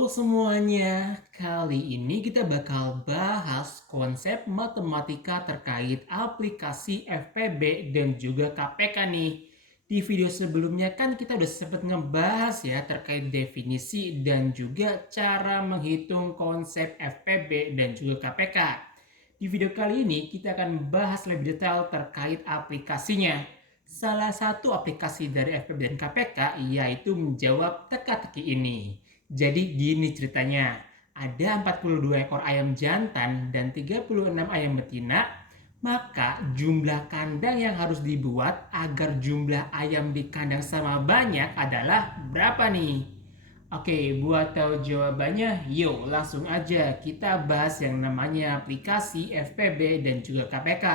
Halo semuanya, kali ini kita bakal bahas konsep matematika terkait aplikasi FPB dan juga KPK nih. Di video sebelumnya kan kita udah sempat ngebahas ya terkait definisi dan juga cara menghitung konsep FPB dan juga KPK. Di video kali ini kita akan bahas lebih detail terkait aplikasinya. Salah satu aplikasi dari FPB dan KPK yaitu menjawab teka-teki ini. Jadi gini ceritanya, ada 42 ekor ayam jantan dan 36 ayam betina, maka jumlah kandang yang harus dibuat agar jumlah ayam di kandang sama banyak adalah berapa nih? Oke, buat tahu jawabannya, yuk langsung aja kita bahas yang namanya aplikasi FPB dan juga KPK.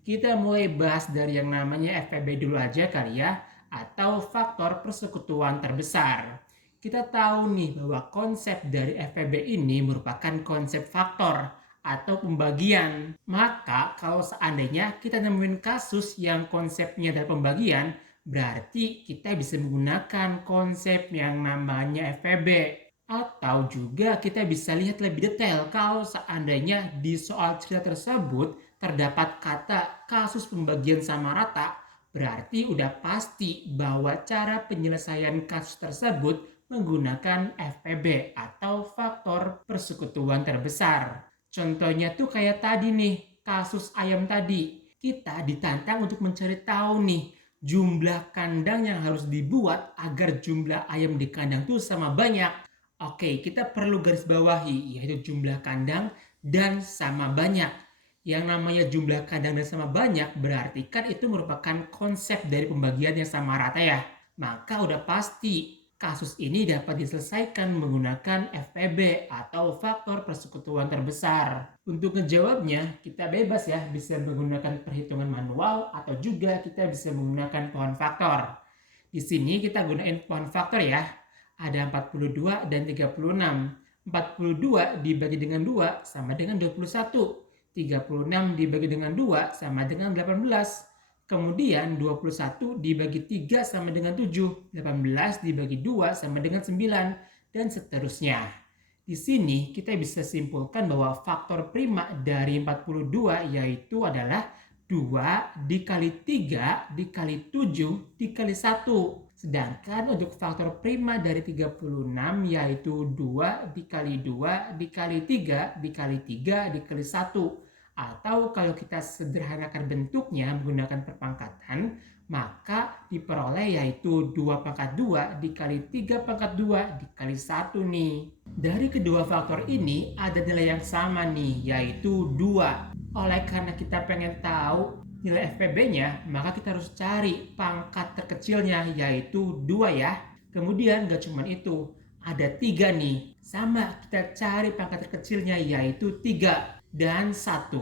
Kita mulai bahas dari yang namanya FPB dulu aja kali ya, atau faktor persekutuan terbesar. Kita tahu nih bahwa konsep dari FPB ini merupakan konsep faktor atau pembagian. Maka kalau seandainya kita nemuin kasus yang konsepnya adalah pembagian, berarti kita bisa menggunakan konsep yang namanya FPB. Atau juga kita bisa lihat lebih detail kalau seandainya di soal cerita tersebut terdapat kata kasus pembagian sama rata, berarti udah pasti bahwa cara penyelesaian kasus tersebut menggunakan FPB atau faktor persekutuan terbesar. Contohnya tuh kayak tadi nih, kasus ayam tadi. Kita ditantang untuk mencari tahu nih jumlah kandang yang harus dibuat agar jumlah ayam di kandang tuh sama banyak. Oke, kita perlu garis bawahi yaitu jumlah kandang dan sama banyak. Yang namanya jumlah kandang dan sama banyak berarti kan itu merupakan konsep dari pembagian yang sama rata ya. Maka udah pasti kasus ini dapat diselesaikan menggunakan FPB atau faktor persekutuan terbesar. Untuk menjawabnya, kita bebas ya bisa menggunakan perhitungan manual atau juga kita bisa menggunakan pohon faktor. Di sini kita gunain pohon faktor ya. Ada 42 dan 36. 42 dibagi dengan 2 sama dengan 21. 36 dibagi dengan 2 sama dengan 18. Kemudian 21 dibagi 3 sama dengan 7, 18 dibagi 2 sama dengan 9, dan seterusnya. Di sini kita bisa simpulkan bahwa faktor prima dari 42 yaitu adalah 2 dikali 3 dikali 7 dikali 1. Sedangkan untuk faktor prima dari 36 yaitu 2 dikali 2 dikali 3 dikali 3 dikali 1. Atau kalau kita sederhanakan bentuknya menggunakan perpangkatan, maka diperoleh yaitu 2 pangkat 2 dikali 3 pangkat 2 dikali 1 nih. Dari kedua faktor ini ada nilai yang sama nih, yaitu 2. Oleh karena kita pengen tahu nilai FPB-nya, maka kita harus cari pangkat terkecilnya, yaitu 2 ya. Kemudian gak cuma itu, ada 3 nih. Sama, kita cari pangkat terkecilnya, yaitu 3 dan 1.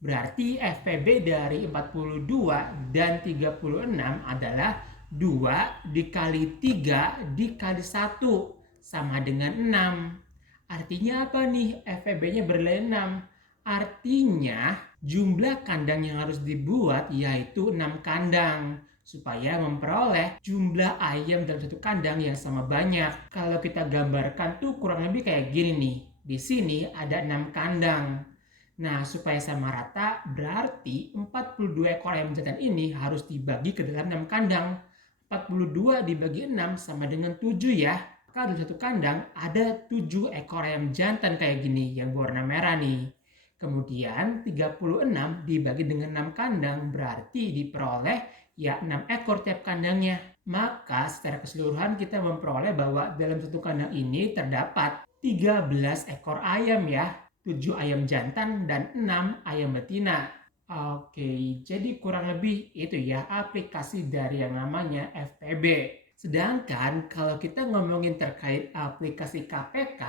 Berarti FPB dari 42 dan 36 adalah 2 dikali 3 dikali 1 sama dengan 6. Artinya apa nih? FPB-nya bernilai 6. Artinya jumlah kandang yang harus dibuat yaitu 6 kandang supaya memperoleh jumlah ayam dalam satu kandang yang sama banyak. Kalau kita gambarkan tuh kurang lebih kayak gini nih. Di sini ada 6 kandang. Nah, supaya sama rata, berarti 42 ekor ayam jantan ini harus dibagi ke dalam 6 kandang. 42 dibagi 6 sama dengan 7 ya. Maka dalam satu kandang ada 7 ekor ayam jantan kayak gini yang berwarna merah nih. Kemudian 36 dibagi dengan 6 kandang berarti diperoleh ya 6 ekor tiap kandangnya. Maka secara keseluruhan kita memperoleh bahwa dalam satu kandang ini terdapat 13 ekor ayam ya. 7 ayam jantan dan 6 ayam betina. Oke, jadi kurang lebih itu ya aplikasi dari yang namanya FPB. Sedangkan kalau kita ngomongin terkait aplikasi KPK,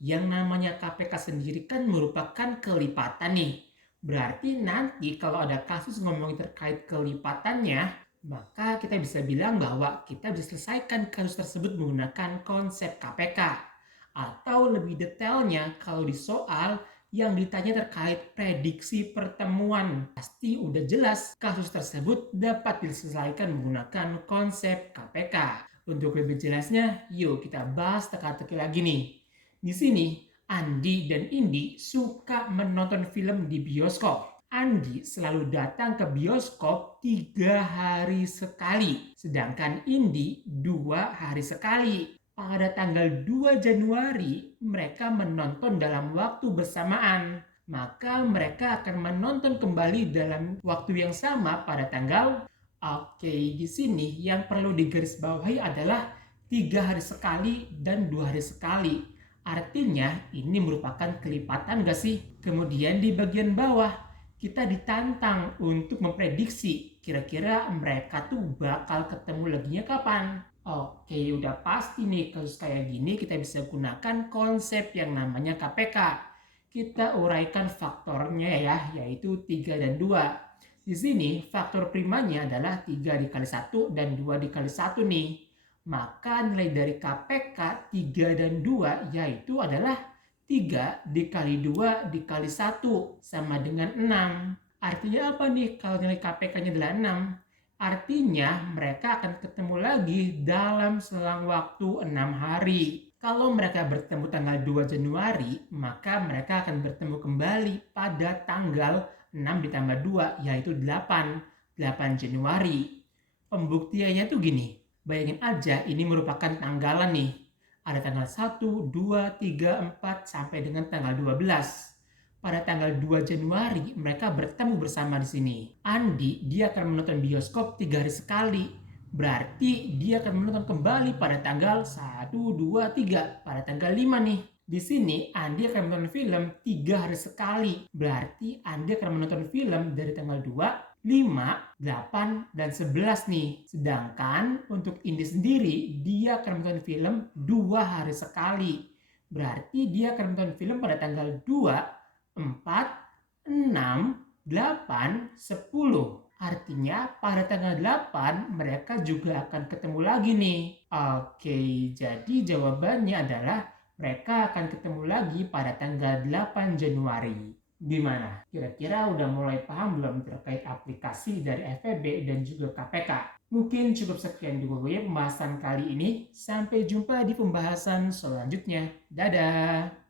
yang namanya KPK sendiri kan merupakan kelipatan nih. Berarti nanti kalau ada kasus ngomongin terkait kelipatannya, maka kita bisa bilang bahwa kita bisa selesaikan kasus tersebut menggunakan konsep KPK. Atau lebih detailnya kalau di soal yang ditanya terkait prediksi pertemuan, pasti udah jelas kasus tersebut dapat diselesaikan menggunakan konsep KPK. Untuk lebih jelasnya, yuk kita bahas teka-teki lagi nih. Di sini, Andi dan Indi suka menonton film di bioskop. Andi selalu datang ke bioskop 3 hari sekali, sedangkan Indi 2 hari sekali. Pada tanggal 2 Januari, mereka menonton dalam waktu bersamaan. Maka mereka akan menonton kembali dalam waktu yang sama pada tanggal. Oke, di sini yang perlu digarisbawahi adalah 3 hari sekali dan 2 hari sekali. Artinya ini merupakan kelipatan gak sih? Kemudian di bagian bawah kita ditantang untuk memprediksi kira-kira mereka tuh bakal ketemu laginya kapan. Oke, udah pasti nih kasus kayak gini kita bisa gunakan konsep yang namanya KPK. Kita uraikan faktornya ya, yaitu 3 dan 2. Di sini faktor primanya adalah 3 dikali 1 dan 2 dikali 1 nih. Maka nilai dari KPK 3 dan 2 yaitu adalah 3 dikali 2 dikali 1 sama dengan 6. Artinya apa nih kalau nilai KPK-nya adalah 6? Artinya mereka akan ketemu lagi dalam selang waktu 6 hari. Kalau mereka bertemu tanggal 2 Januari, maka mereka akan bertemu kembali pada tanggal 6 ditambah 2 yaitu 8 Januari. Pembuktiannya tuh gini, bayangin aja ini merupakan tanggalan nih. Ada tanggal 1, 2, 3, 4 sampai dengan tanggal 12. Pada tanggal 2 Januari mereka bertemu bersama di sini. Andi dia akan menonton bioskop 3 hari sekali. Berarti dia akan menonton kembali pada tanggal 1, 2, 3 pada tanggal 5 nih. Di sini Andi akan menonton film 3 hari sekali. Berarti Andi akan menonton film dari tanggal 2, 5, 8, dan 11 nih. Sedangkan untuk Indi sendiri, dia akan menonton film 2 hari sekali. Berarti dia akan menonton film pada tanggal 2, 4, 6, 8, 10. Artinya pada tanggal 8 mereka juga akan ketemu lagi nih. Oke, jadi jawabannya adalah mereka akan ketemu lagi pada tanggal 8 Januari. Gimana? Kira-kira udah mulai paham belum terkait aplikasi dari FEB dan juga KPK? Mungkin cukup sekian dulu ya pembahasan kali ini. Sampai jumpa di pembahasan selanjutnya. Dadah!